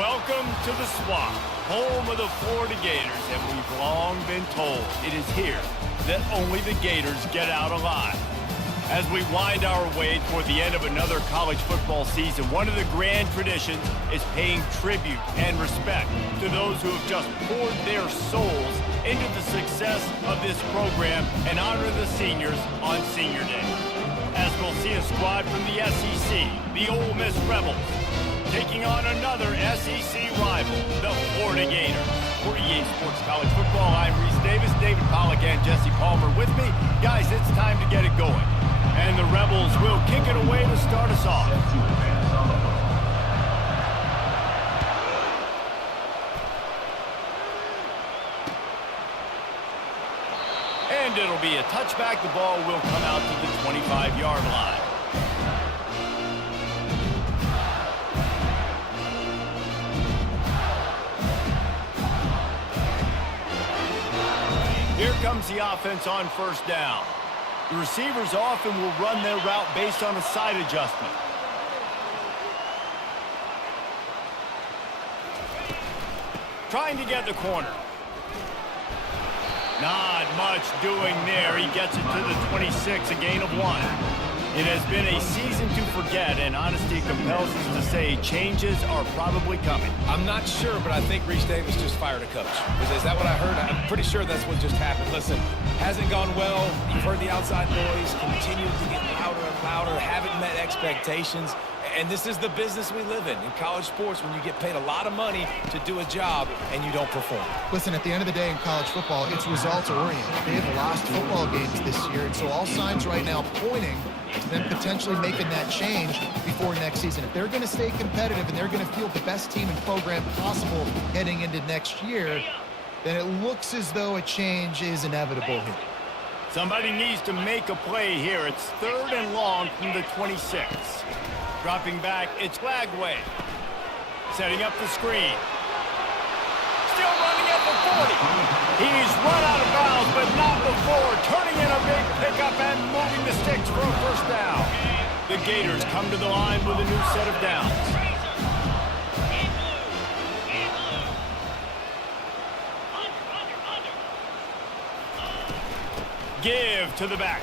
Welcome to the Swamp, home of the Florida Gators, and we've long been told it is here that only the Gators get out alive. As we wind our way toward the end of another college football season, one of the grand traditions is paying tribute and respect to those who have just poured their souls into the success of this program and honor the seniors on Senior Day. As we'll see a squad from the SEC, the Ole Miss Rebels, taking on another SEC rival, the Florida Gators. For EA Sports College Football, I'm Reese Davis, David Pollack, and Jesse Palmer with me. Guys, it's time to get it going. And the Rebels will kick it away to start us off. And it'll be a touchback. The ball will come out to the 25-yard line. Here comes the offense on first down. The receivers often will run their route based on a side adjustment. Trying to get the corner. Not much doing there. He gets it to the 26, a gain of 1. It has been a season to forget, and honesty compels us to say changes are probably coming. I'm not sure, but I think Reese Davis just fired a coach. Is that what I heard? I'm pretty sure that's what just happened. Listen, hasn't gone well. You've heard the outside noise. Continues to get louder and louder. Haven't met expectations. And this is the business we live in college sports, when you get paid a lot of money to do a job and you don't perform. Listen, at the end of the day in college football, it's results-oriented. They have lost football games this year, and so all signs right now pointing to them potentially making that change before next season. If they're going to stay competitive and they're going to field the best team and program possible heading into next year, then it looks as though a change is inevitable here. Somebody needs to make a play here. It's 3rd and long from the 26. Dropping back, it's Flagway. Setting up the screen. Still running at the 40. He's run out of bounds, but not before. Turning in a big pickup and moving the sticks for a first down. The Gators come to the line with a new set of downs. Give to the back.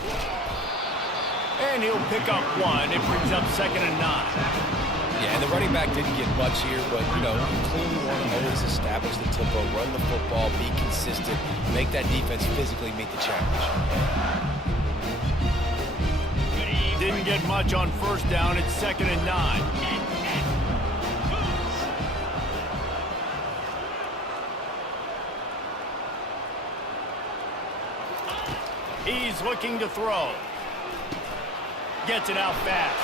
And he'll pick up 1. It brings up 2nd and 9. Yeah, and the running back didn't get much here, but, you know, you clearly want to always establish the tempo, run the football, be consistent, make that defense physically meet the challenge. Didn't get much on first down. It's 2nd and 9. He's looking to throw. Gets it out fast.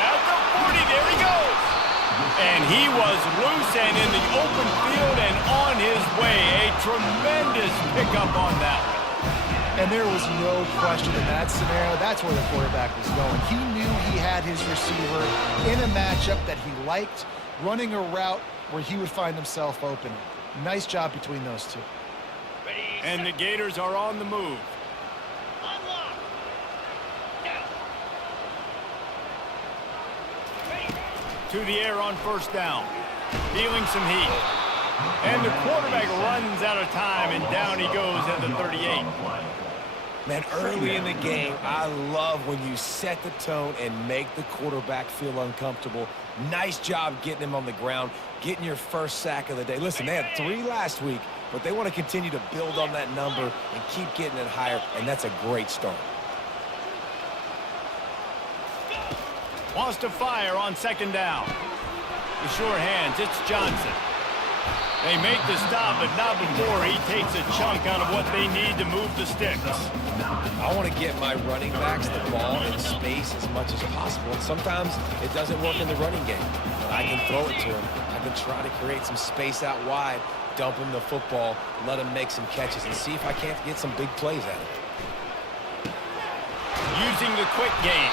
At the 40, there he goes. And he was loose and in the open field and on his way. A tremendous pickup on that one. And there was no question in that scenario. That's where the quarterback was going. He knew he had his receiver in a matchup that he liked, running a route where he would find himself open. Nice job between those two. And the Gators are on the move. To the air on first down. Feeling some heat. And the quarterback runs out of time, and down he goes at the 38. Man, early in the game, I love when you set the tone and make the quarterback feel uncomfortable. Nice job getting him on the ground, getting your first sack of the day. Listen, they had 3 last week, but they want to continue to build on that number and keep getting it higher, and that's a great start. Wants to fire on 2nd down. With sure hands, it's Johnson. They make the stop, but not before he takes a chunk out of what they need to move the sticks. I want to get my running backs the ball in space as much as possible, and sometimes it doesn't work in the running game. But I can throw it to him. I can try to create some space out wide, dump him the football, let him make some catches, and see if I can't get some big plays at him. Using the quick game.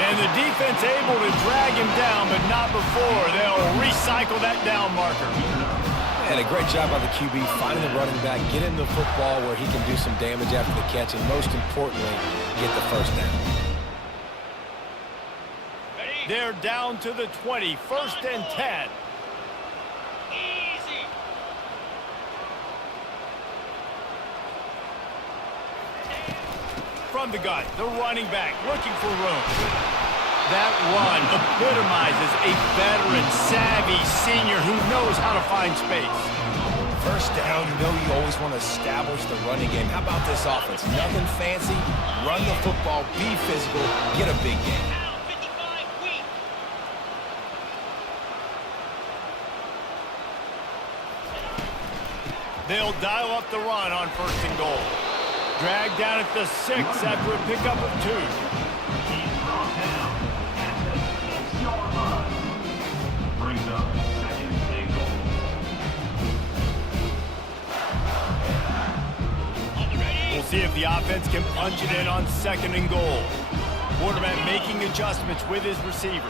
And the defense able to drag him down, but not before. They'll recycle that down marker. And a great job by the QB finding the running back, get him the football where he can do some damage after the catch, and most importantly, get the first down. They're down to the 20, 1st and 10. from the gun. The running back looking for room. That run epitomizes a veteran, savvy senior who knows how to find space. First down, you know you always want to establish the running game. How about this offense? Nothing fancy. Run the football, be physical, get a big game. They'll dial up the run on 1st and goal. Dragged down at the 6 after a pickup of 2. We'll see if the offense can punch it in on 2nd and goal. Quarterback making adjustments with his receivers.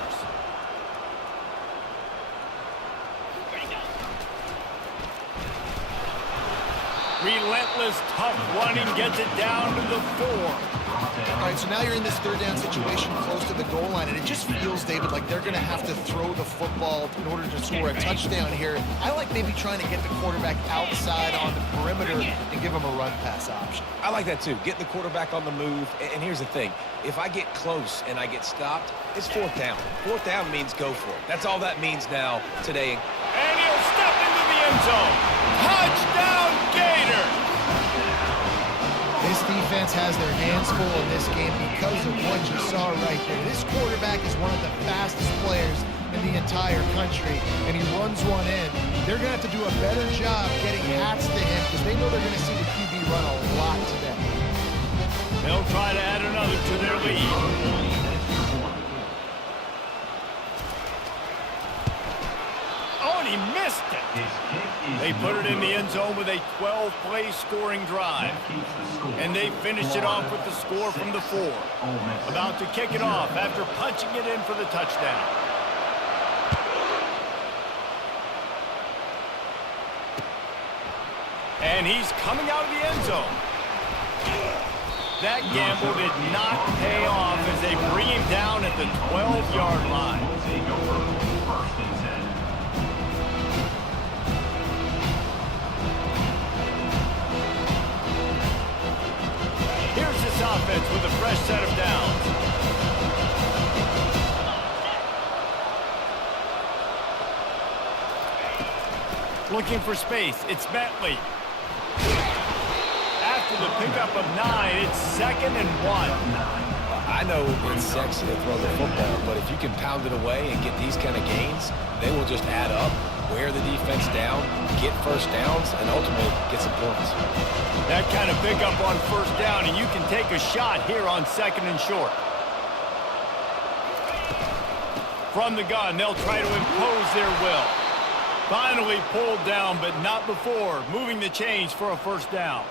Relentless, tough running gets it down to the 4. All right, so now you're in this 3rd down situation close to the goal line, and it just feels, David, like they're going to have to throw the football in order to score a touchdown here. I like maybe trying to get the quarterback outside on the perimeter and give him a run-pass option. I like that too. Get the quarterback on the move. And here's the thing. If I get close and I get stopped, it's 4th down. 4th down means go for it. That's all that means now today. And he'll step into the end zone. Touchdown, Gators! This defense has their hands full in this game because of what you saw right there. This quarterback is one of the fastest players in the entire country, and he runs one in. They're going to have to do a better job getting hats to him because they know they're going to see the QB run a lot today. They'll try to add another to their lead. Oh, and he missed it. They put it in the end zone with a 12-play scoring drive. And they finished it off with the score from the 4. About to kick it off after punching it in for the touchdown. And he's coming out of the end zone. That gamble did not pay off as they bring him down at the 12-yard line. Here's this offense with a fresh set of downs. Looking for space. It's Bentley. After the pickup of 9, it's 2nd and 1. I know it's sexy to throw the football, but if you can pound it away and get these kind of gains, they will just add up, wear the defense down, get first downs, and ultimately get some points. That kind of pickup on 1st down, and you can take a shot here on 2nd and short. From the gun, they'll try to impose their will. Finally pulled down, but not before, moving the chains for a 1st down.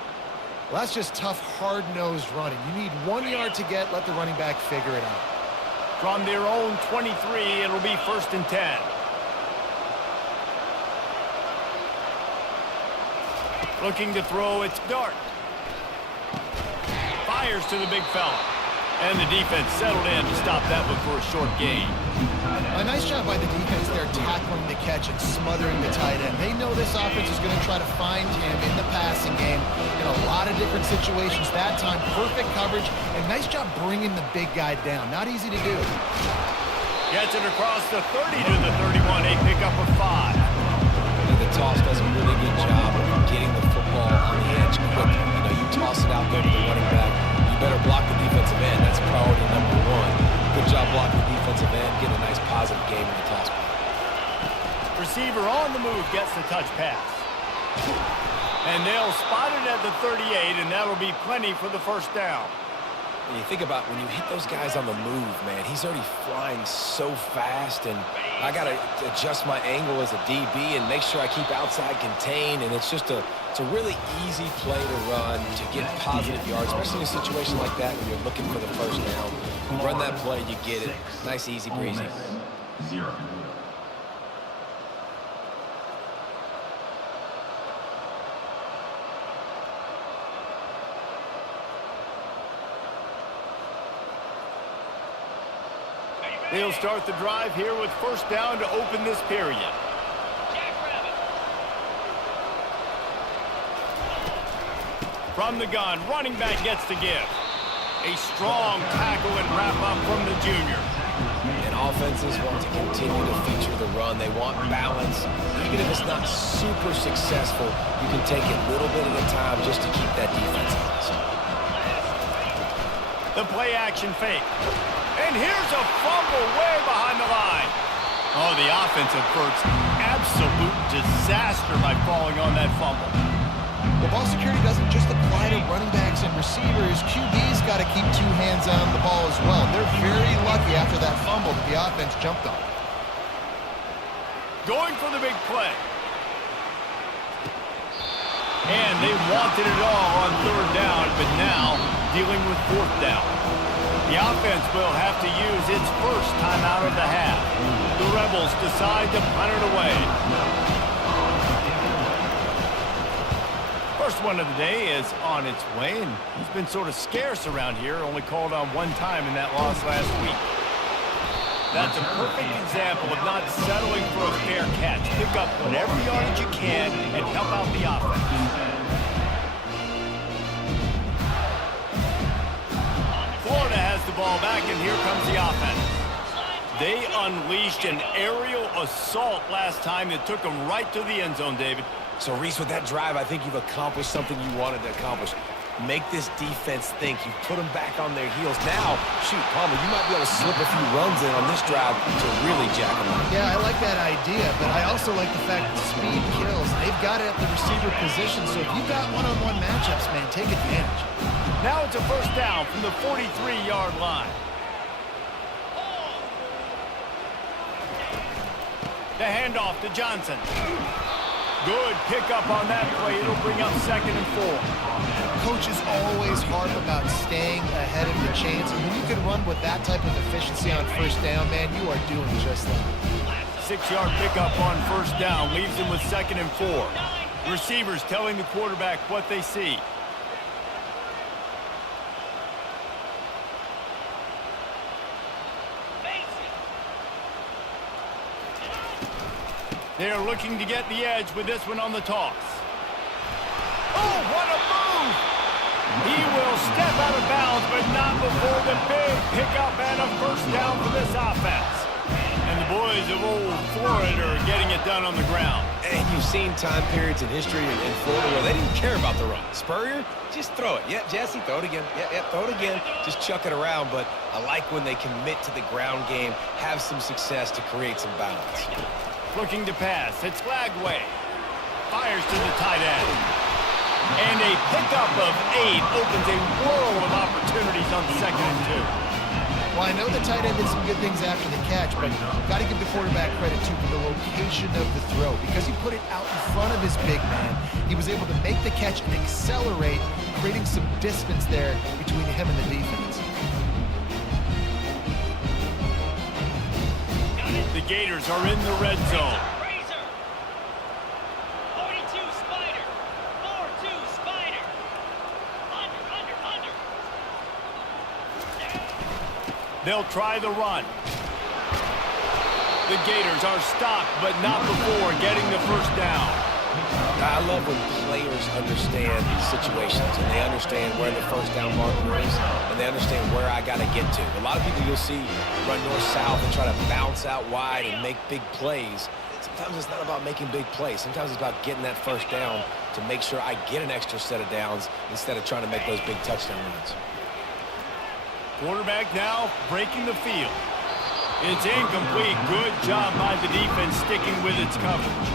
Well, that's just tough, hard-nosed running. You need 1 yard to get, let the running back figure it out. From their own 23, it'll be 1st and 10. Looking to throw, it's Dart. Fires to the big fella. And the defense settled in to stop that one for a short gain. A nice job by the defense there tackling the catch and smothering the tight end. They know this offense is going to try to find him in the passing game in a lot of different situations. That time, perfect coverage, and nice job bringing the big guy down. Not easy to do. Gets it across the 30 to the 31, a pickup of 5. I think the toss does a really good job of getting the football on the edge quickly. You know, you toss it out there to the running back, you better block the defensive end. That's priority number 1. Good job blocking the defensive end, get a nice positive game in the toss play. Receiver on the move gets the touch pass. And they'll spot it at the 38, and that'll be plenty for the 1st down. And you think about when you hit those guys on the move, man, he's already flying so fast, and I got to adjust my angle as a DB and make sure I keep outside contained, and it's just it's a really easy play to run to get positive yards, especially in a situation like that when you're looking for the 1st down. You run that play, you get it. Nice, easy, breezy. 0. They'll start the drive here with 1st down to open this period. From the gun, running back gets the give. A strong tackle and wrap-up from the junior. And offenses want to continue to feature the run. They want balance. Even if it's not super successful, you can take it little bit at a time just to keep that defense honest. The play-action fake. And here's a fumble way behind the line. Oh, the offense averts absolute disaster by falling on that fumble. Well, ball security doesn't just apply to running backs and receivers. QB's got to keep two hands on the ball as well. They're very lucky after that fumble that the offense jumped on. Going for the big play. And they wanted it all on third down, but now dealing with fourth down. The offense will have to use its first timeout of the half. The Rebels decide to punt it away. First one of the day is on its way, and he's been sort of scarce around here, only called on one time in that loss last week. That's a perfect example of not settling for a fair catch. Pick up whatever yardage you can and help out the offense. Florida has the ball back, and here comes the offense. They unleashed an aerial assault last time that took them right to the end zone, David. So, Reese, with that drive, I think you've accomplished something you wanted to accomplish. Make this defense think. You've put them back on their heels. Now, shoot, Palmer, you might be able to slip a few runs in on this drive to really jack them up. Yeah, I like that idea, but I also like the fact that speed kills. They've got it at the receiver position, so if you've got one-on-one matchups, man, take advantage. Now it's a first down from the 43-yard line. The handoff to Johnson. Good pickup on that play. It'll bring up 2nd and 4. Coaches always harp about staying ahead of the chains, and when you can run with that type of efficiency on first down, man, you are doing just that. 6-yard pickup on first down leaves him with 2nd and 4. Receivers telling the quarterback what they see. They're looking to get the edge with this one on the toss. Oh, what a move! He will step out of bounds, but not before the big pickup and a first down for this offense. And the boys of old Florida are getting it done on the ground. And you've seen time periods in history in Florida where they didn't care about the run. Spurrier, just throw it. Yeah, Jesse, throw it again. Yeah, throw it again. Just chuck it around. But I like when they commit to the ground game, have some success to create some balance. Looking to pass. It's Lagway. Fires to the tight end. And a pickup of 8 opens a world of opportunities on 2nd and 2. Well, I know the tight end did some good things after the catch, but got to give the quarterback credit, too, for the location of the throw. Because he put it out in front of his big man, he was able to make the catch and accelerate, creating some distance there between him and the defense. The Gators are in the red zone. Razor. 42 Spider. 4-2 Spider. Under. They'll try the run. The Gators are stopped, but not before getting the first down. I love when players understand situations and they understand where the first down marker is and they understand where I got to get to. A lot of people you'll see run north-south and try to bounce out wide and make big plays. Sometimes it's not about making big plays. Sometimes it's about getting that first down to make sure I get an extra set of downs instead of trying to make those big touchdown runs. Quarterback now breaking the field. It's incomplete. Good job by the defense sticking with its coverage.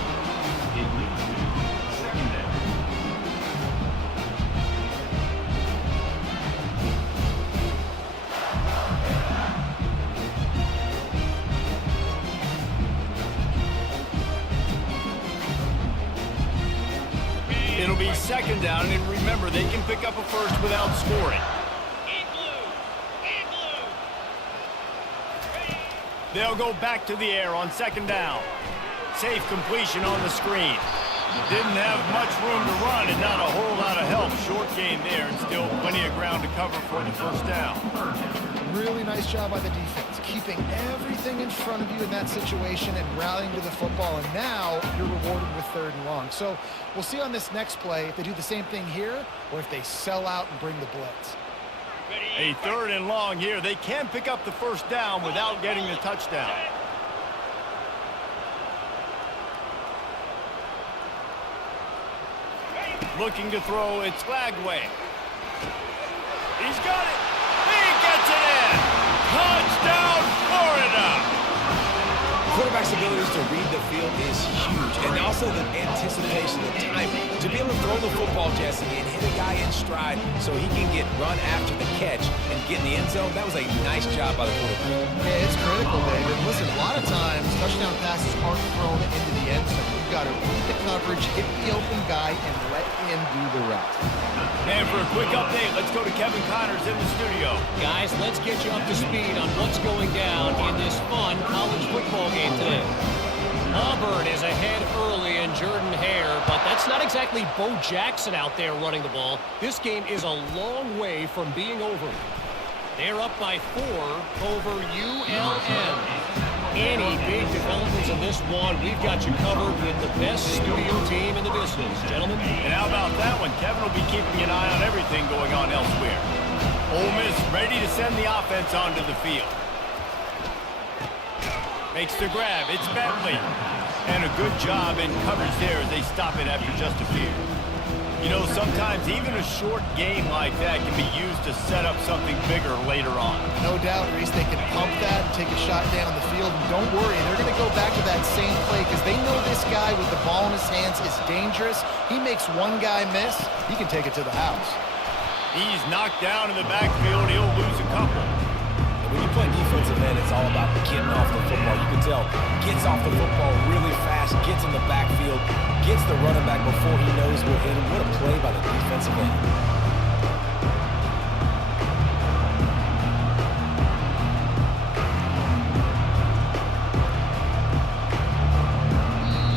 It'll be 2nd down, and remember, they can pick up a first without scoring. In blue. They'll go back to the air on 2nd down. Safe completion on the screen. Didn't have much room to run and not a whole lot of help. Short gain there and still plenty of ground to cover for the first down. Really nice job by the defense, keeping everything in front of you in that situation and rallying to the football. And now you're rewarded with 3rd and long. So we'll see on this next play if they do the same thing here or if they sell out and bring the blitz. A 3rd and long here. They can pick up the first down without getting the touchdown. Looking to throw, it's Flagway. He's got it. He gets it in. Touchdown, Florida. Quarterback's abilities to read the field is huge, and also the anticipation, the timing. To be able to throw the football, Jesse, and hit a guy in stride so he can get run after the catch and get in the end zone, that was a nice job by the quarterback. Yeah, it's critical, David. Listen, a lot of times, touchdown passes aren't thrown into the end zone. You've got to read the coverage, hit the open guy, and let him do the rest. And for a quick update, let's go to Kevin Connors in the studio. Guys, let's get you up to speed on what's going down in this fun college football game today. Auburn is ahead early in Jordan Hare, but that's not exactly Bo Jackson out there running the ball. This game is a long way from being over. They're up by 4 over ULM. Any big developments in this one, we've got you covered with the best studio team in the business, gentlemen. And how about that one? Kevin will be keeping an eye on everything going on elsewhere. Ole Miss ready to send the offense onto the field. Makes the grab. It's Bentley. And a good job in coverage there as they stop it after just a few. You know, sometimes even a short game like that can be used to set up something bigger later on. No doubt, Reese, they can pump that and take a shot down the field. And don't worry, they're going to go back to that same play because they know this guy with the ball in his hands is dangerous. He makes one guy miss, he can take it to the house. He's knocked down in the backfield. He'll lose a couple. When you play defensive end, it's all about getting off the football. You can tell, gets off the football really fast, gets in the backfield, gets the running back before he knows we'll hit him. What a play by the defensive end.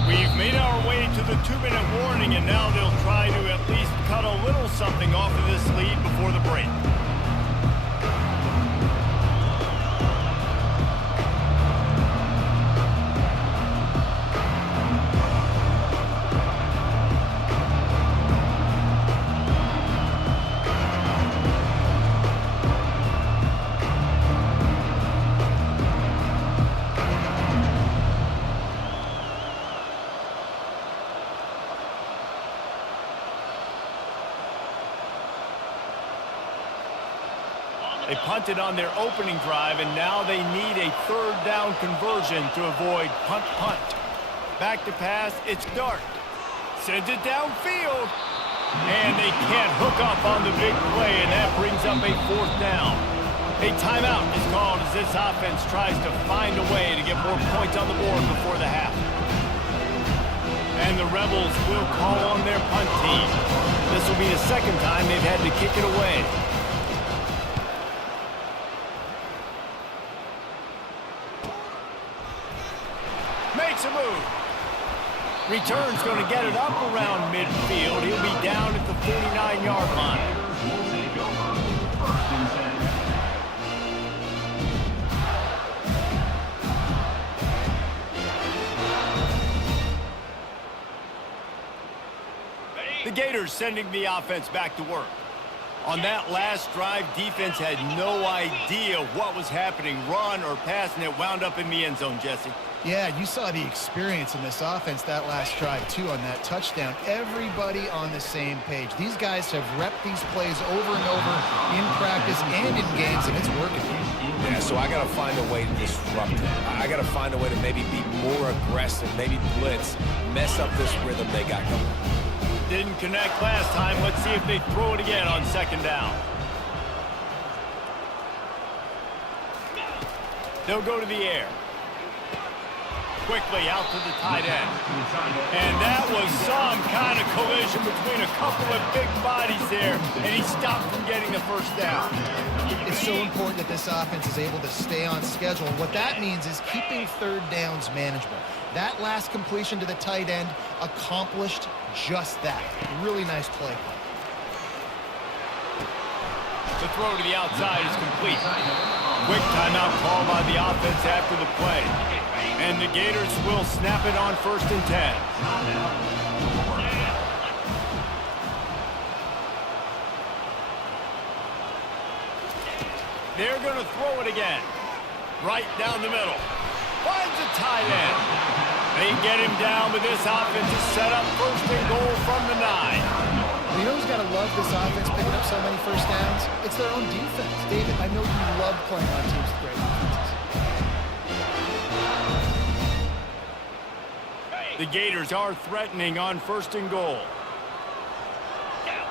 We've made our way to the 2-minute warning, and now they'll try to at least cut a little something off of this lead before the break. They punted on their opening drive, and now they need a 3rd down conversion to avoid punt. Back to pass, it's Dart. Sends it downfield. And they can't hook up on the big play, and that brings up a 4th down. A timeout is called as this offense tries to find a way to get more points on the board before the half. And the Rebels will call on their punt team. This will be the 2nd time they've had to kick it away. Makes a move. Return's going to get it up around midfield. He'll be down at the 49-yard line. The Gators sending the offense back to work. On that last drive, defense had no idea what was happening, run or pass, and it wound up in the end zone, Jesse. Yeah, you saw the experience in this offense that last drive, too, on that touchdown. Everybody on the same page. These guys have repped these plays over and over in practice and in games, and it's working. Yeah, so I got to find a way to disrupt him. I got to find a way to maybe be more aggressive, maybe blitz, mess up this rhythm they got going. Didn't connect last time. Let's see if they throw it again on 2nd down. They'll go to the air. Quickly out to the tight end. And that was some kind of collision between a couple of big bodies there, and he stopped from getting the 1st down. It's so important that this offense is able to stay on schedule. What that means is keeping 3rd downs manageable. That last completion to the tight end accomplished just that. Really nice play. The throw to the outside is complete. Quick timeout call by the offense after the play. And the Gators will snap it on 1st and 10. They're going to throw it again. Right down the middle. Finds a tight end. They get him down, but this offense is set up first and goal from the 9. You know who's got to love this offense picking up so many first downs? It's their own defense. David, I know you love playing on teams with great defenses. The Gators are threatening on first and goal. Down.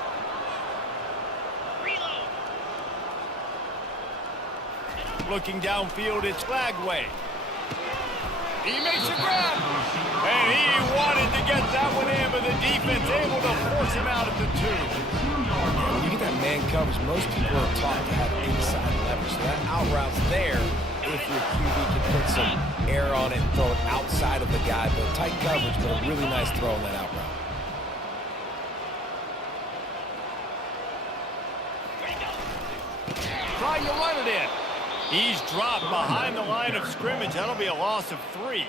Reload. Looking downfield, it's Flagway. He makes a grab. And he wanted to get that one in, but the defense able to force him out at the 2. When you get that man coverage, most people are taught to have inside leverage. So that out route's there if your QB can put some air on it and throw it outside of the guy. But tight coverage, but a really nice throw on that out route. Trying to run it in. He's dropped behind the line of scrimmage. That'll be a loss of 3.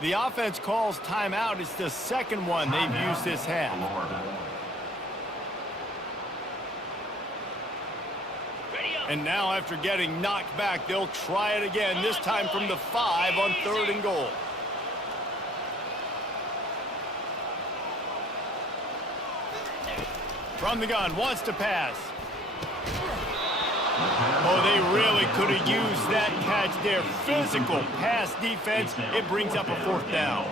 The offense calls timeout. It's the second one they've used this half. And now after getting knocked back, they'll try it again, this time from the 5 on third and goal. From the gun, wants to pass. Oh, they really could have used that catch there. Physical pass defense. It brings up a 4th down.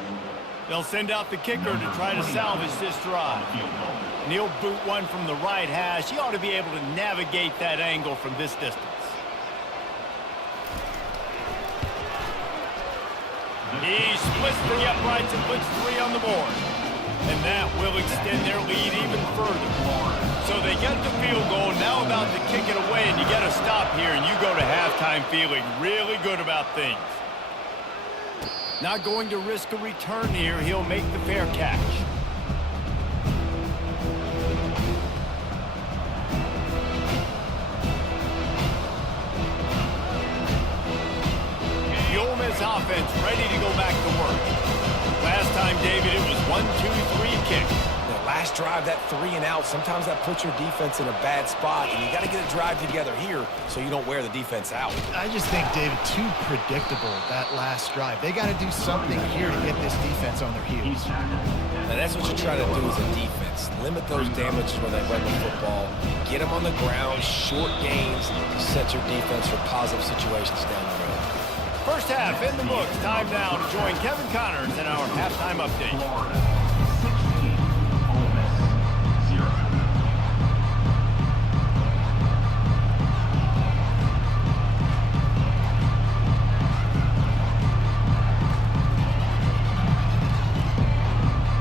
They'll send out the kicker to try to salvage this drive. And he'll boot one from the right hash. He ought to be able to navigate that angle from this distance. He splits the uprights and puts 3 on the board. And that will extend their lead even further. So they get the field goal, now about to kick it away, and you get a stop here, and you go to halftime feeling really good about things. Not going to risk a return here. He'll make the fair catch. The Ole Miss offense ready to go back to work. Last time, David, it was 1-2-3 kick. Last drive, that 3 and out, sometimes that puts your defense in a bad spot, and you got to get a drive together here so you don't wear the defense out. I just think, David, too predictable, that last drive. They got to do something here to get this defense on their heels. And that's what you try to do as a defense. Limit those damages when they run the football. Get them on the ground, short gains to set your defense for positive situations down the road. First half in the books. Time now to join Kevin Connors in our halftime update.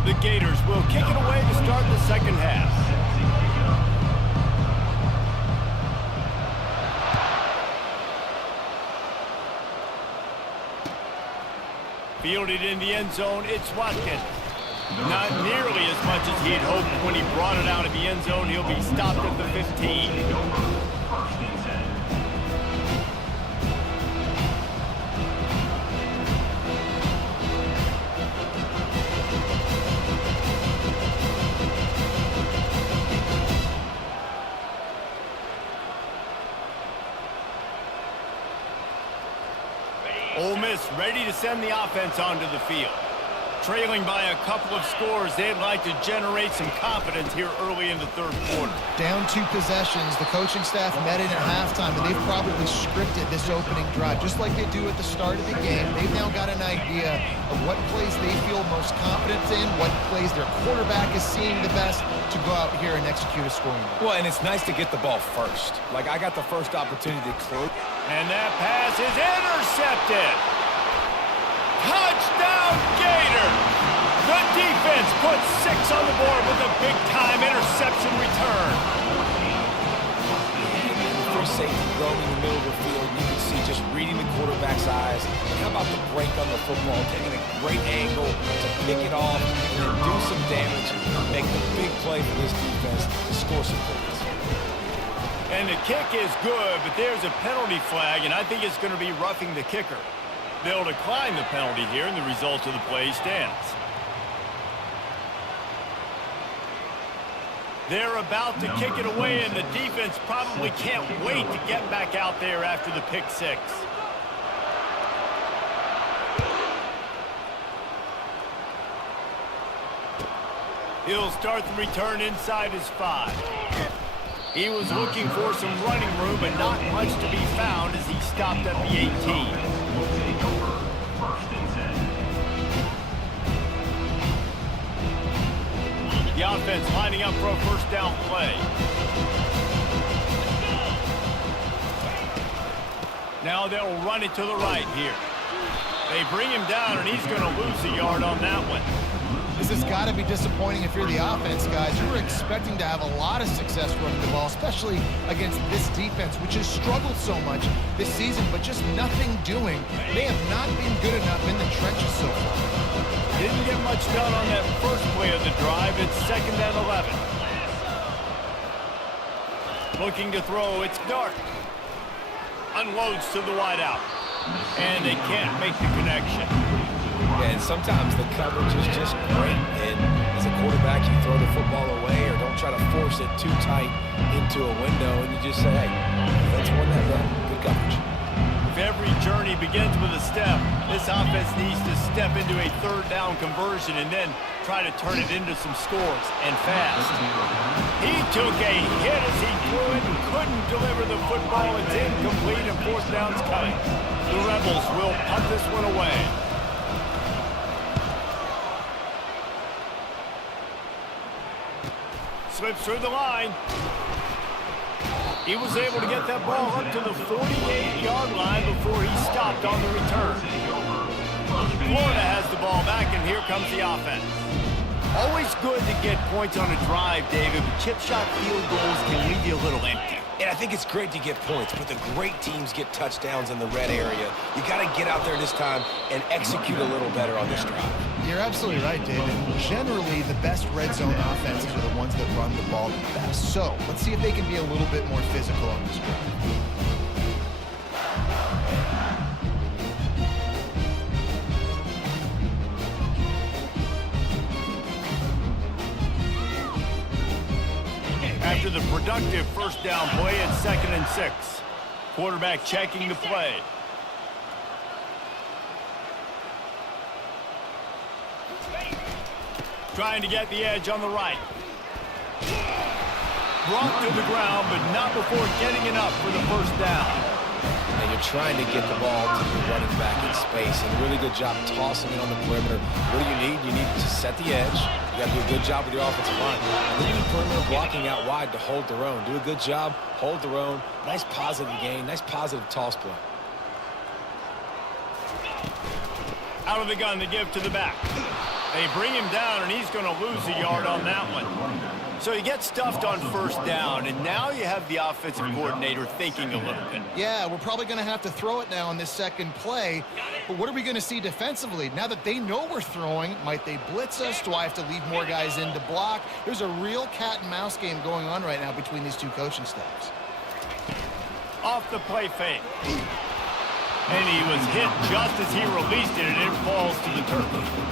The Gators will kick it away to start the second half. Fielded in the end zone, it's Watkins. Not nearly as much as he had hoped when he brought it out of the end zone. He'll be stopped at the 15. Ole Miss ready to send the offense onto the field. Trailing by a couple of scores, they'd like to generate some confidence here early in the third quarter. Down 2 possessions, the coaching staff met in at halftime, and they've probably scripted this opening drive, just like they do at the start of the game. They've now got an idea of what plays they feel most confident in, what plays their quarterback is seeing the best to go out here and execute a scoring. Well, and it's nice to get the ball first. Like, I got the first opportunity to close. And that pass is intercepted. Touchdown Gators! The defense puts 6 on the board with a big-time interception return. Free safety roaming the middle of the field. You can see just reading the quarterback's eyes. And how about the break on the football, taking a great angle to pick it off and then do some damage and make the big play for this defense to score some points. And the kick is good, but there's a penalty flag, and I think it's going to be roughing the kicker. They'll decline the penalty here, and the result of the play stands. They're about to kick it away, and the defense probably can't wait to get back out there after the pick six. He'll start the return inside his 5. He was looking for some running room, but not much to be found as he stopped at the 18. The offense lining up for a first down play. Now they'll run it to the right here. They bring him down, and he's going to lose a yard on that one. This has got to be disappointing if you're the offense, guys. You were expecting to have a lot of success running the ball, especially against this defense, which has struggled so much this season, but just nothing doing. They have not been good enough in the trenches so far. Didn't get much done on that first play of the drive. It's 2nd and 11. Looking to throw, it's Dart. Unloads to the wideout. And they can't make the connection. And sometimes the coverage is just great. And as a quarterback, you throw the football away or don't try to force it too tight into a window, and you just say, hey, that's one that good coverage. If every journey begins with a step, this offense needs to step into a 3rd down conversion and then try to turn it into some scores, and fast. He took a hit as he threw it and couldn't deliver the football. It's incomplete, and 4th down's coming. The Rebels will punt this one away. Slips through the line. He was able to get that ball up to the 48-yard line before he stopped on the return. Florida has the ball back, and here comes the offense. Always good to get points on a drive, David, but chip shot field goals can leave you a little empty. And I think it's great to get points, but the great teams get touchdowns in the red area. You got to get out there this time and execute a little better on this drive. You're absolutely right, David. Generally, the best red zone offenses are the ones that run the ball the best. So let's see if they can be a little bit more physical on this drive. After the productive first down play, it's 2nd and 6. Quarterback checking the play. Trying to get the edge on the right. Brought to the ground, but not before getting enough for the first down. And you're trying to get the ball to the running back in space, and a really good job tossing it on the perimeter. What do you need? You need to set the edge. You got to do a good job with your offensive line. And then you need perimeter blocking out wide to hold their own. Do a good job, hold their own. Nice positive gain, nice positive toss play. Out of the gun to give to the back. They bring him down, and he's going to lose a yard on that one. So he gets stuffed on first down, and now you have the offensive coordinator thinking a little bit. Yeah, we're probably going to have to throw it now on this second play. But what are we going to see defensively? Now that they know we're throwing, might they blitz us? Do I have to leave more guys in to block? There's a real cat and mouse game going on right now between these two coaching staffs. Off the play fake. And he was hit just as he released it, and it falls to the turf.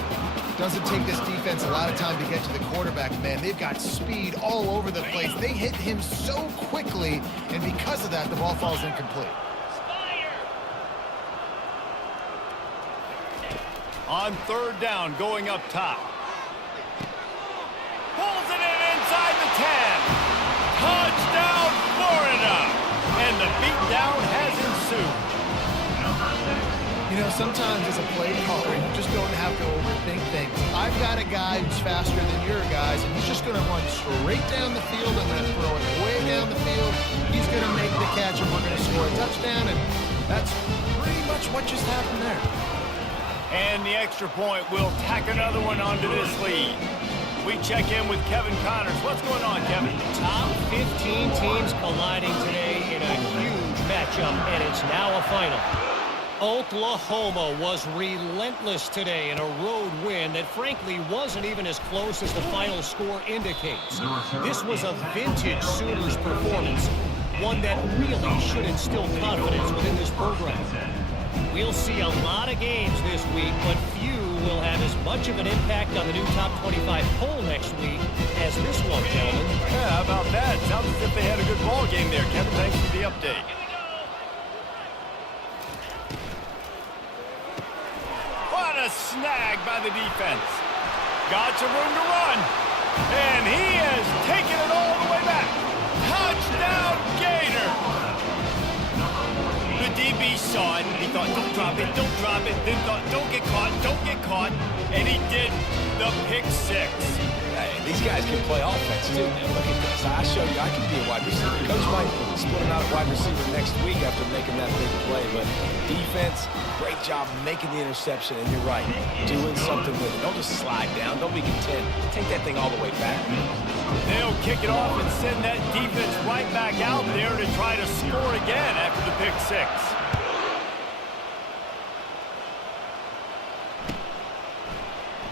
Doesn't take this defense a lot of time to get to the quarterback, man. They've got speed all over the place. They hit him so quickly, and because of that, the ball falls incomplete. On 3rd down, going up top. Pulls it in inside the 10. Touchdown, Florida! And the beatdown has ensued. You know, sometimes as a play caller, you just don't have to overthink things. I've got a guy who's faster than your guys, and he's just going to run straight down the field. I'm going to throw it way down the field. He's going to make the catch, and we're going to score a touchdown, and that's pretty much what just happened there. And the extra point will tack another one onto this lead. We check in with Kevin Connors. What's going on, Kevin? Top 15 teams colliding today in a huge matchup, and it's now a final. Oklahoma was relentless today in a road win that frankly wasn't even as close as the final score indicates. This was a vintage Sooners performance, one that really should instill confidence within this program. We'll see a lot of games this week, but few will have as much of an impact on the new top 25 poll next week as this one, gentlemen. Yeah, how about that? Sounds as if they had a good ball game there. Kevin, thanks for the update. What a snag by the defense. Got some room to run. And he has taken it all the way back. Touchdown, Gator. The DB saw it. He thought, don't drop it, don't drop it. Then thought, don't get caught, don't get caught. And he did the pick six. Hey, these guys can play offense, too. Man, look at this. I showed you I can be a wide receiver. Coach might split him out at wide receiver next week after making that big play. But defense, great job making the interception. And you're right, doing something with it. Don't just slide down. Don't be content. Take that thing all the way back. They'll kick it off and send that defense right back out there to try to score again after the pick six.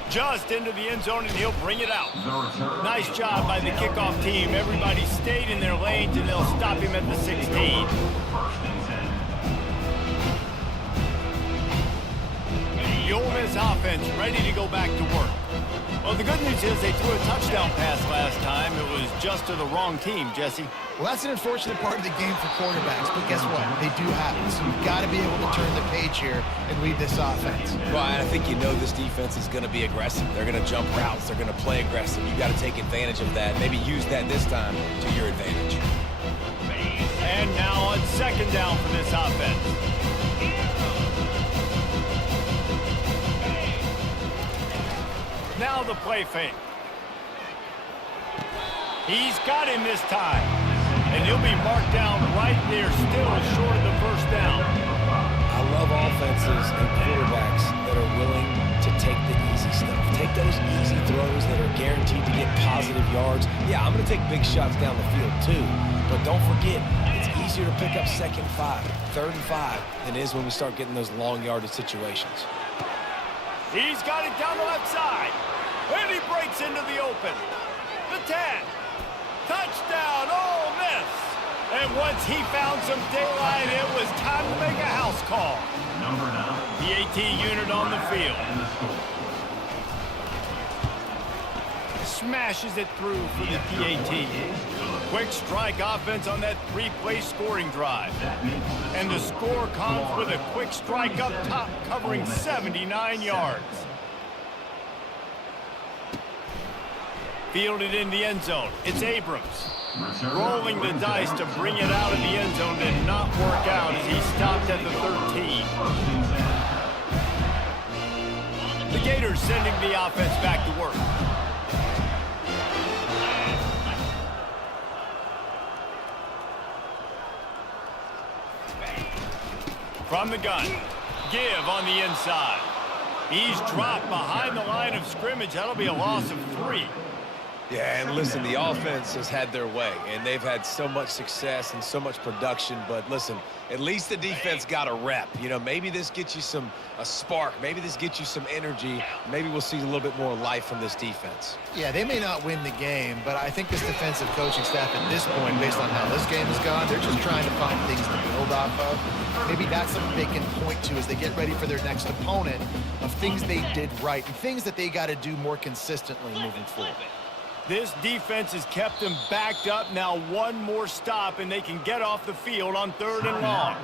Just into the end zone, and he'll bring it out. Nice job by the kickoff team. Everybody stayed in their lanes, and they'll stop him at the 16. The Ole Miss offense ready to go back to work. Well, the good news is they threw a touchdown pass last time. It was just to the wrong team, Jesse. Well, that's an unfortunate part of the game for quarterbacks, but guess what? They do happen, so you've got to be able to turn the page here and read this offense. Well, I think you know this defense is going to be aggressive. They're going to jump routes. They're going to play aggressive. You've got to take advantage of that. Maybe use that this time to your advantage. And now on second down for this offense. Now the play fake. He's got him this time. And he'll be marked down right there, still short of the first down. I love offenses and quarterbacks that are willing to take the easy stuff. Take those easy throws that are guaranteed to get positive yards. Yeah, I'm going to take big shots down the field too. But don't forget, it's easier to pick up second 5, third and 5 than it is when we start getting those long yardage situations. He's got it down the left side. And he breaks into the open. The 10. Touchdown, Ole Miss. And once he found some daylight, it was time to make a house call. The AT unit on the field. Smashes it through for the PAT. Quick strike offense on that 3-play scoring drive. And the score comes with a quick strike up top, covering 79 yards. Fielded in the end zone. It's Abrams. Rolling the dice to bring it out of the end zone did not work out as he stopped at the 13. The Gators sending the offense back to work. From the gun. Give on the inside. He's dropped behind the line of scrimmage. That'll be a loss of 3. Yeah, and listen, the offense has had their way, and they've had so much success and so much production. But listen, at least the defense got a rep. You know, maybe this gets you a spark. Maybe this gets you some energy. Maybe we'll see a little bit more life from this defense. Yeah, they may not win the game, but I think this defensive coaching staff at this point, based on how this game has gone, they're just trying to find things to build off of. Maybe that's something they can point to as they get ready for their next opponent of things they did right and things that they got to do more consistently moving forward. This defense has kept them backed up. Now one more stop, and they can get off the field on 3rd and long.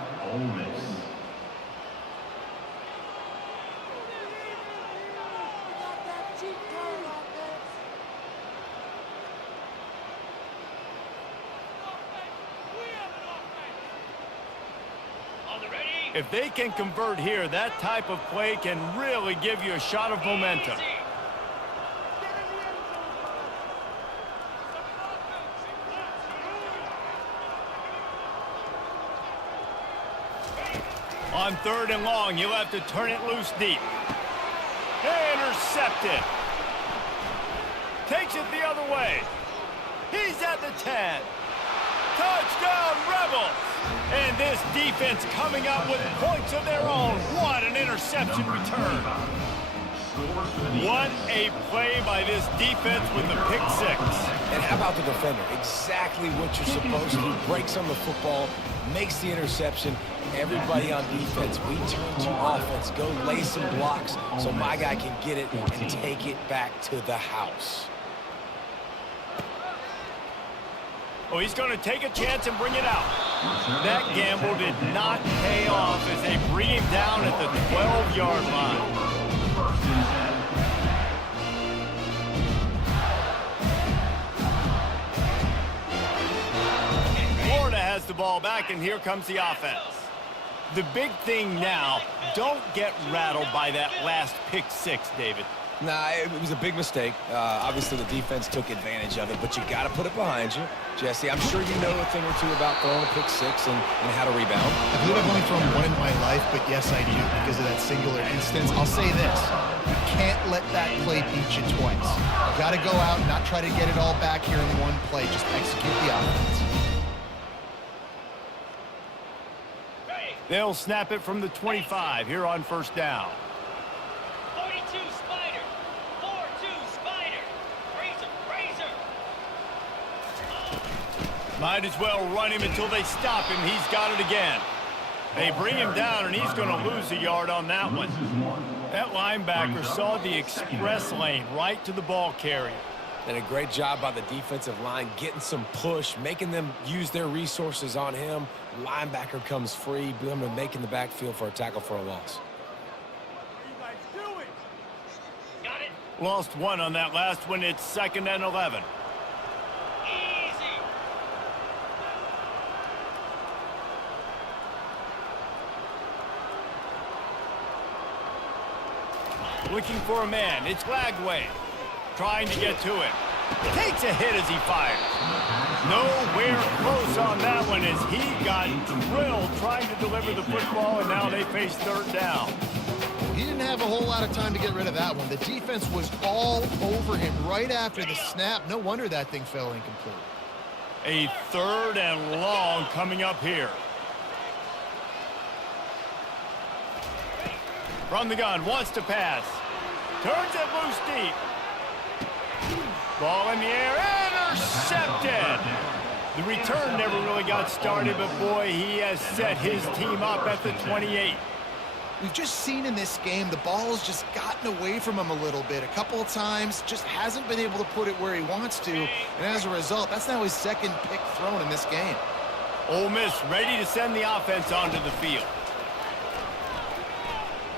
If they can convert here, that type of play can really give you a shot of momentum. On 3rd and long, you'll have to turn it loose deep. Intercepted. Takes it the other way. He's at the 10. Touchdown, Rebels! And this defense coming up with points of their own. What an interception return. What a play by this defense with the pick six. And how about the defender? Exactly what you're supposed to do. Breaks on the football, makes the interception. Everybody on defense, we turn to offense. Go lay some blocks so my guy can get it and take it back to the house. Oh, he's going to take a chance and bring it out. That gamble did not pay off as they bring him down at the 12-yard line. Florida has the ball back, and here comes the offense. The big thing now, don't get rattled by that last pick six, David. Nah, it was a big mistake. Obviously, the defense took advantage of it, but you got to put it behind you. Jesse, I'm sure you know a thing or two about throwing a pick six and how to rebound. I believe I've only thrown one in my life, but yes, I do because of that singular instance. I'll say this. You can't let that play beat you twice. You got to go out and not try to get it all back here in one play. Just execute the offense. They'll snap it from the 25 here on first down. 42 Spider. 4-2 Spider. Razor. Might as well run him until they stop him. He's got it again. They bring him down, and he's going to lose a yard on that one. That linebacker saw the express lane right to the ball carrier. And a great job by the defensive line getting some push, making them use their resources on him. Linebacker comes free, making the backfield for a tackle for a loss. Got it. Lost one on that last one. It's 2nd and 11. Easy. Looking for a man. It's Lagway. Trying to get to it. Takes a hit as he fires. Nowhere close on that one as he got drilled trying to deliver the football, and now they face 3rd down. He didn't have a whole lot of time to get rid of that one. The defense was all over him right after the snap. No wonder that thing fell incomplete. A 3rd and long coming up here. From the gun, wants to pass. Turns it loose deep. Ball in the air, intercepted. The return never really got started, but boy, he has set his team up at the 28. We've just seen in this game the ball has just gotten away from him a little bit. A couple of times, just hasn't been able to put it where he wants to. And as a result, that's now his 2nd pick thrown in this game. Ole Miss ready to send the offense onto the field.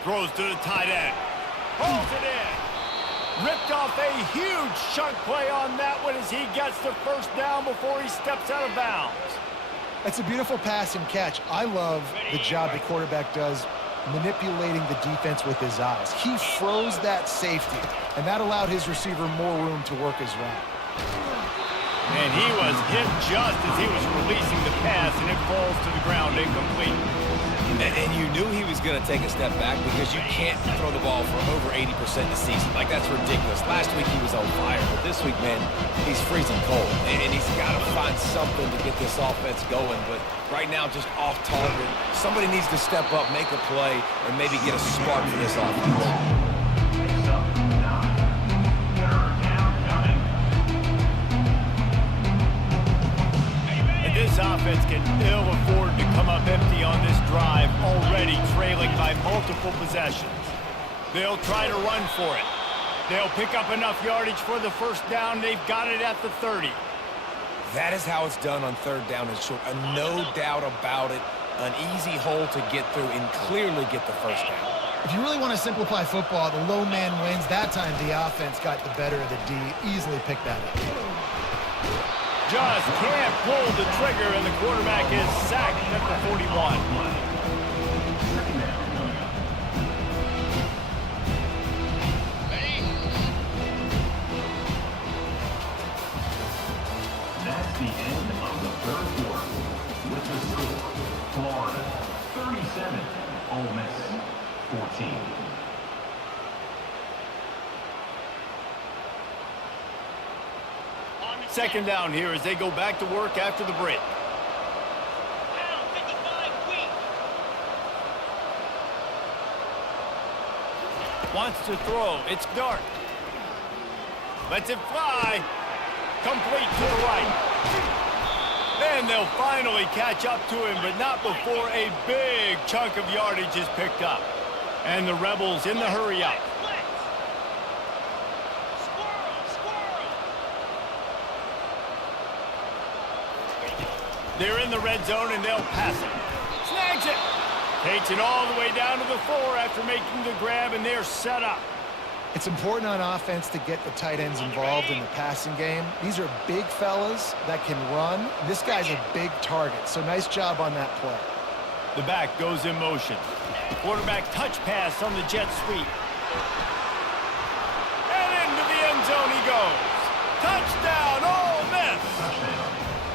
Throws to the tight end. Pulls it in. Ripped off a huge chunk play on that one as he gets the 1st down before he steps out of bounds. That's a beautiful pass and catch. I love the job the quarterback does manipulating the defense with his eyes. He froze that safety, and that allowed his receiver more room to work his route. And he was hit just as he was releasing the pass, and it falls to the ground incomplete. And you knew he was going to take a step back because you can't throw the ball for over 80% of the season. Like, that's ridiculous. Last week he was on fire, but this week, man, he's freezing cold. And he's got to find something to get this offense going. But right now, just off target. Somebody needs to step up, make a play, and maybe get a spark for this offense. This offense can ill afford to come up empty on this drive, already trailing by multiple possessions. They'll try to run for it. They'll pick up enough yardage for the 1st down. They've got it at the 30. That is how it's done on 3rd down and short. No doubt about it. An easy hole to get through and clearly get the 1st down. If you really want to simplify football, the low man wins. That time the offense got the better of the D. Easily picked that up. Just can't pull the trigger, and the quarterback is sacked at the 41. That's the end of the 3rd quarter. With the score, Florida 37, Ole Miss 14. 2nd down here as they go back to work after the break. Pound 55 weak. Wants to throw. It's dark. Lets it fly. Complete to the right. And they'll finally catch up to him, but not before a big chunk of yardage is picked up. And the Rebels in the hurry up. They're in the red zone, and they'll pass it. Snags it. Takes it all the way down to the 4 after making the grab, and they're set up. It's important on offense to get the tight ends involved in the passing game. These are big fellas that can run. This guy's a big target, so nice job on that play. The back goes in motion. Quarterback touch pass on the jet sweep. And into the end zone he goes. Touchdown, Ole Miss! Touchdown,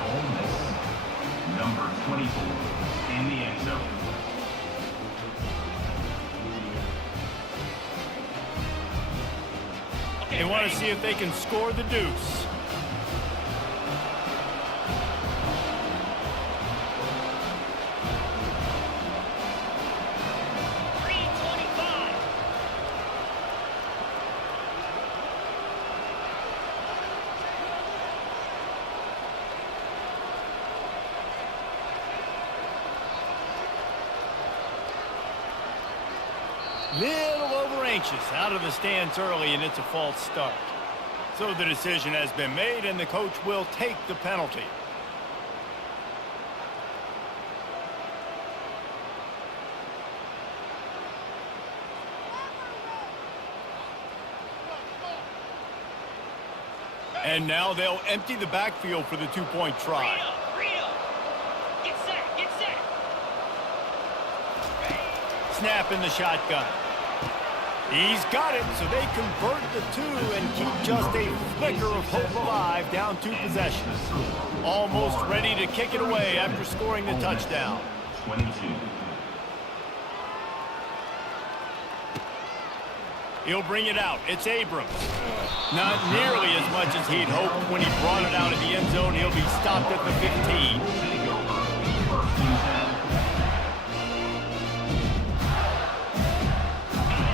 Ole Miss. Number 24 in the end zone. They want to see if they can score the deuce. Little over anxious, out of the stands early, and it's a false start. So the decision has been made, and the coach will take the penalty. And now they'll empty the backfield for the two-point try. Get set, get set. Snap in the shotgun. He's got it, so they convert the 2 and keep just a flicker of hope alive, down 2 possessions. Almost ready to kick it away after scoring the touchdown. 22. He'll bring it out. It's Abrams. Not nearly as much as he'd hoped when he brought it out of the end zone. He'll be stopped at the 15.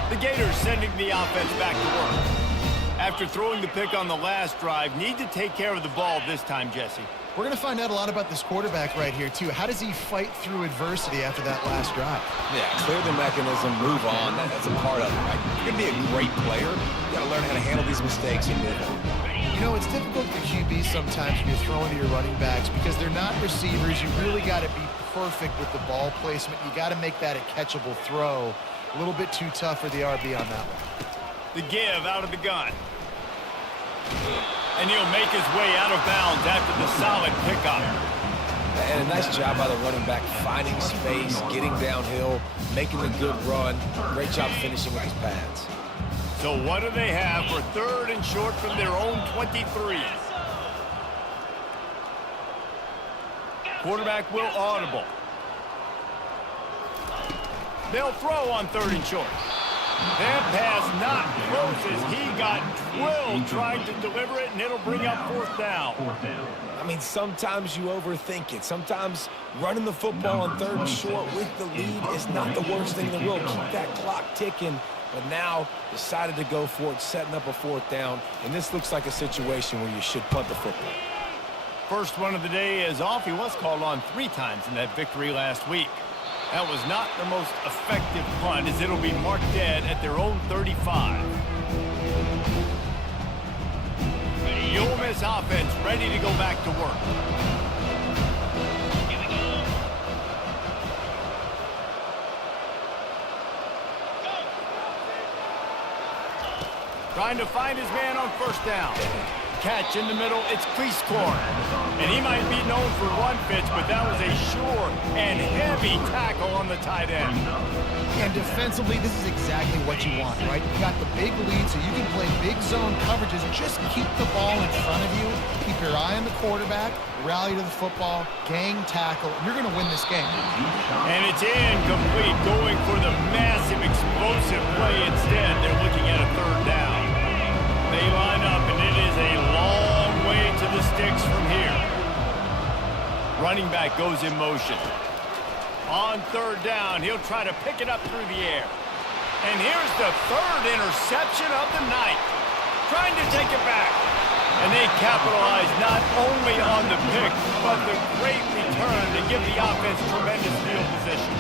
The Gators sending the offense back to work. After throwing the pick on the last drive, need to take care of the ball this time, Jesse. We're going to find out a lot about this quarterback right here, too. How does he fight through adversity after that last drive? Yeah, clear the mechanism, move on. That's a part of it, right? You're going to be a great player. You got to learn how to handle these mistakes and move on. You know, it's difficult for QBs sometimes when you're throwing to your running backs because they're not receivers. You really got to be perfect with the ball placement. You got to make that a catchable throw. A little bit too tough for the RB on that one. The give out of the gun. And he'll make his way out of bounds after the solid pickup. And a nice job by the running back, finding space, getting downhill, making a good run. Great job finishing with his pads. So what do they have for 3rd and short from their own 23? Quarterback will audible. They'll throw on 3rd and short. That pass not close as he got drilled trying to deliver it, and it'll bring up 4th down. I mean, sometimes you overthink it. Sometimes running the football on 3rd and short with the lead is not the worst thing in the world. Keep that clock ticking. But now decided to go for it, setting up a 4th down. And this looks like a situation where you should punt the football. First one of the day is off. He was called on 3 times in that victory last week. That was not the most effective punt, as it'll be marked dead at their own 35. The Ole Miss offense ready to go back to work. Here we go. Trying to find his man on 1st down. Catch in the middle, it's Cleescorn. And he might be known for run fits, but that was a sure and heavy tackle on the tight end. And defensively, this is exactly what you want, right? You got the big lead, so you can play big zone coverages. Just keep the ball in front of you. Keep your eye on the quarterback, rally to the football, gang tackle. You're going to win this game. And it's incomplete, going for the massive explosive play instead. They're looking at a 3rd down. They line up, and it is a long way to the sticks from here. Running back goes in motion. On 3rd down, he'll try to pick it up through the air. And here's the third interception of the night. Trying to take it back. And they capitalize not only on the pick, but the great return to give the offense tremendous field position.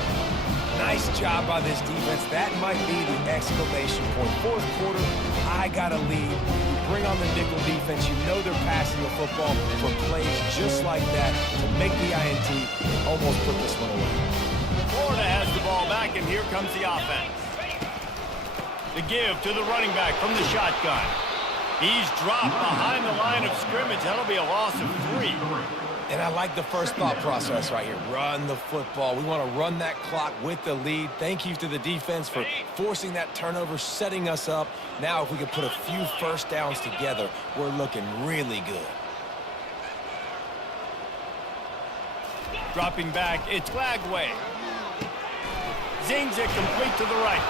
Nice job by this defense. That might be the exclamation point. Fourth quarter, I got a lead. You bring on the nickel defense. You know they're passing the football for plays just like that to make the INT and almost put this one away. Florida has the ball back, and here comes the offense. The give to the running back from the shotgun. He's dropped behind the line of scrimmage. That'll be a loss of 3. And I like the first thought process right here. Run the football. We want to run that clock with the lead. Thank you to the defense for forcing that turnover, setting us up. Now if we could put a few first downs together, we're looking really good. Dropping back, it's Lagway. Zings it complete to the right.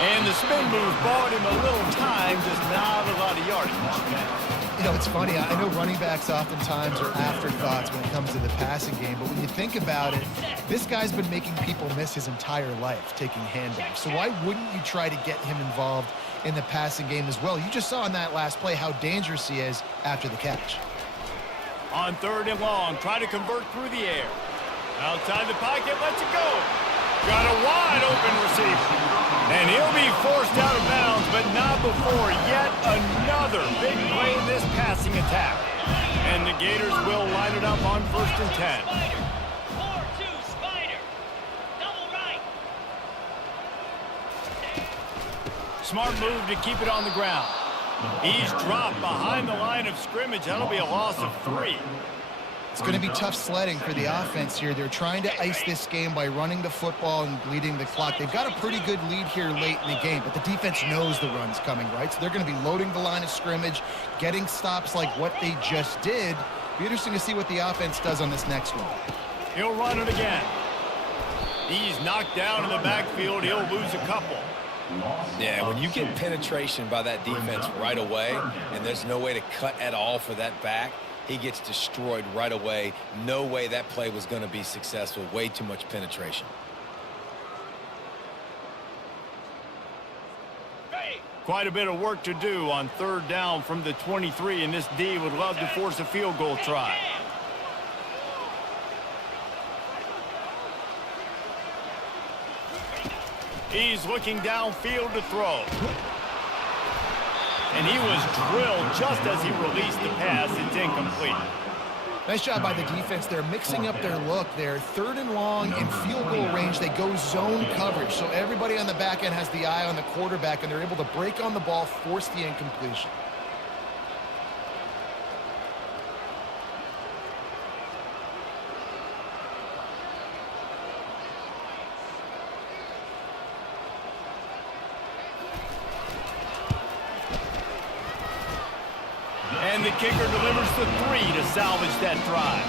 And the spin move bought him a little time, just not a lot of yardage. You know, it's funny. I know running backs oftentimes are afterthoughts when it comes to the passing game, but when you think about it, this guy's been making people miss his entire life taking handoffs. So why wouldn't you try to get him involved in the passing game as well? You just saw in that last play how dangerous he is after the catch. On 3rd and long, try to convert through the air. Outside the pocket, lets it go. Got a wide open receiver. And he'll be forced out of bounds, but not before yet another big play in this passing attack. And the Gators will line it up on 1st and 10. Spider. 4-2 Spider. Double right. Smart move to keep it on the ground. He's dropped behind the line of scrimmage. That'll be a loss of 3. It's going to be tough sledding for the offense here. They're trying to ice this game by running the football and bleeding the clock. They've got a pretty good lead here late in the game, but the defense knows the run's coming, right? So they're going to be loading the line of scrimmage, getting stops like what they just did. Be interesting to see what the offense does on this next one. He'll run it again. He's knocked down in the backfield. He'll lose a couple. Yeah, when you get penetration by that defense right away, and there's no way to cut at all for that back, he gets destroyed right away. No way that play was going to be successful. Way too much penetration. Quite a bit of work to do on 3rd down from the 23, and this D would love to force a field goal try. He's looking downfield to throw. And he was drilled just as he released the pass. It's incomplete. Nice job by the defense. They're mixing up their look. They're 3rd and long in field goal range. They go zone coverage. So everybody on the back end has the eye on the quarterback, and they're able to break on the ball, force the incompletion. And the kicker delivers the 3 to salvage that drive.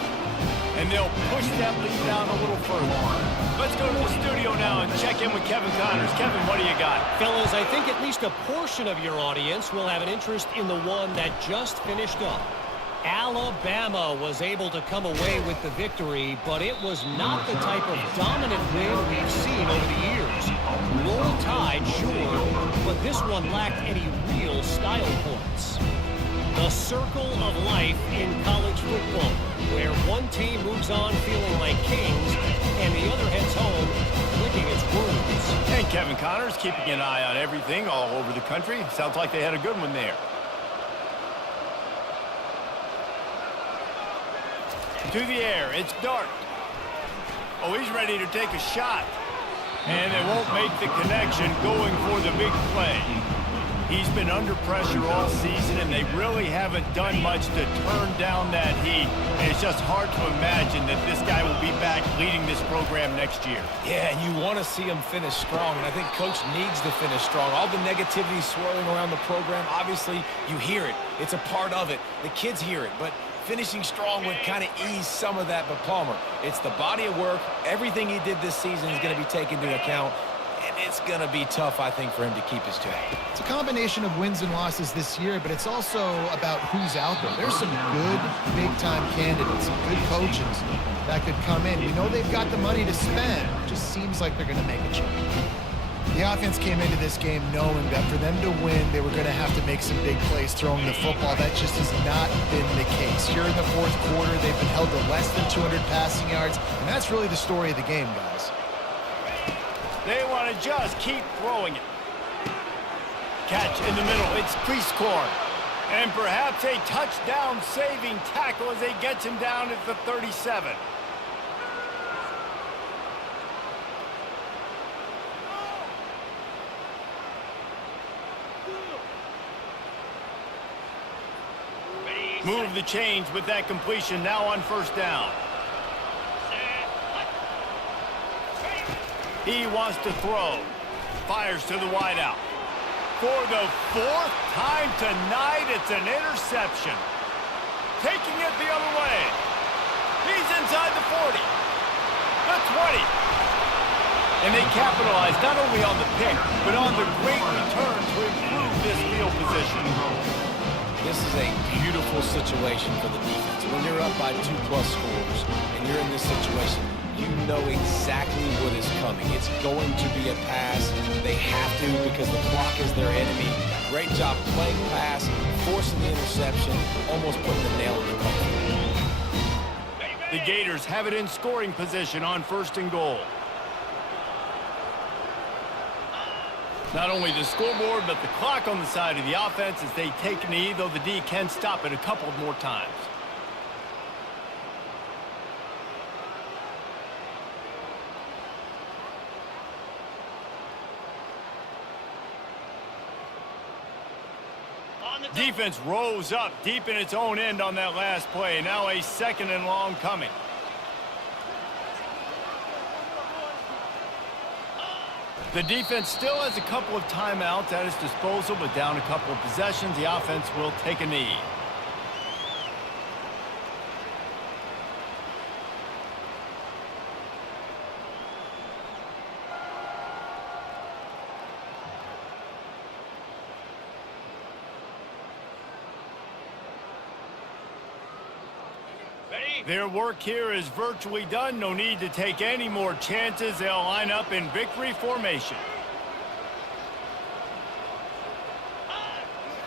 And they'll push that lead down a little further. Let's go to the studio now and check in with Kevin Connors. Kevin, what do you got? Fellas, I think at least a portion of your audience will have an interest in the one that just finished up. Alabama was able to come away with the victory, but it was not the type of dominant win we've seen over the years. Roll Tide, sure, but this one lacked any real style points. The circle of life in college football, where one team moves on feeling like kings and the other heads home licking its wounds. And Kevin Connors keeping an eye on everything all over the country. Sounds like they had a good one there. To the air, it's Dart. Oh, he's ready to take a shot. And they won't make the connection going for the big play. He's been under pressure all season, and they really haven't done much to turn down that heat. And it's just hard to imagine that this guy will be back leading this program next year. Yeah, and you want to see him finish strong, and I think Coach needs to finish strong. All the negativity swirling around the program, obviously, you hear it. It's a part of it. The kids hear it, but finishing strong would kind of ease some of that. But Palmer, it's the body of work. Everything he did this season is going to be taken into account. It's going to be tough, I think, for him to keep his job. It's a combination of wins and losses this year, but it's also about who's out there. There's some good big-time candidates, some good coaches that could come in. We know they've got the money to spend. It just seems like they're going to make a change. The offense came into this game knowing that for them to win, they were going to have to make some big plays throwing the football. That just has not been the case. Here in the fourth quarter, they've been held to less than 200 passing yards, and that's really the story of the game, guys. They want to just keep throwing it. Catch in the middle. It's Cleescorn. And perhaps a touchdown-saving tackle as they get him down at the 37. Move the chains with that completion now on first down. He wants to throw. Fires to the wideout. For the fourth time tonight, it's an interception. Taking it the other way. He's inside the 40. The 20. And they capitalize not only on the pick, but on the great return to improve this field position. This is a beautiful situation for the defense. When you're up by 2+ scores and you're in this situation, you know exactly what is coming. It's going to be a pass. They have to because the clock is their enemy. Great job playing pass, forcing the interception, almost putting the nail in the coffin. The Gators have it in scoring position on first and goal. Not only the scoreboard, but the clock on the side of the offense as they take a knee, though the D can stop it a couple more times. Defense rose up deep in its own end on that last play. Now a second and long coming. The defense still has a couple of timeouts at its disposal, but down a couple of possessions, the offense will take a knee. Their work here is virtually done. No need to take any more chances. They'll line up in victory formation.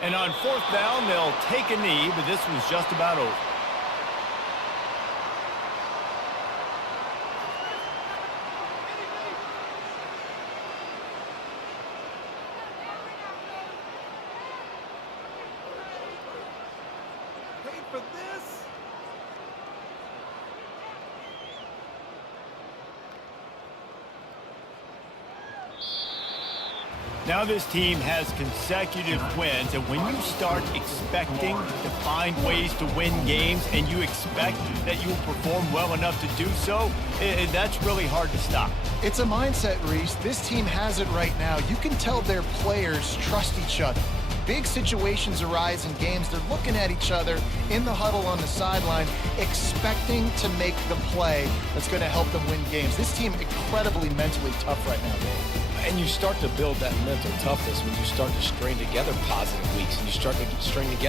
And on fourth down, they'll take a knee, but this one's just about over. Wait for this. Now this team has consecutive wins, and when you start expecting to find ways to win games and you expect that you will perform well enough to do so, that's really hard to stop. It's a mindset, Reese. This team has it right now. You can tell their players trust each other. Big situations arise in games. They're looking at each other in the huddle on the sideline, expecting to make the play that's going to help them win games. This team incredibly mentally tough right now, Dave. And you start to build that mental toughness when you start to string together positive weeks and you start to string together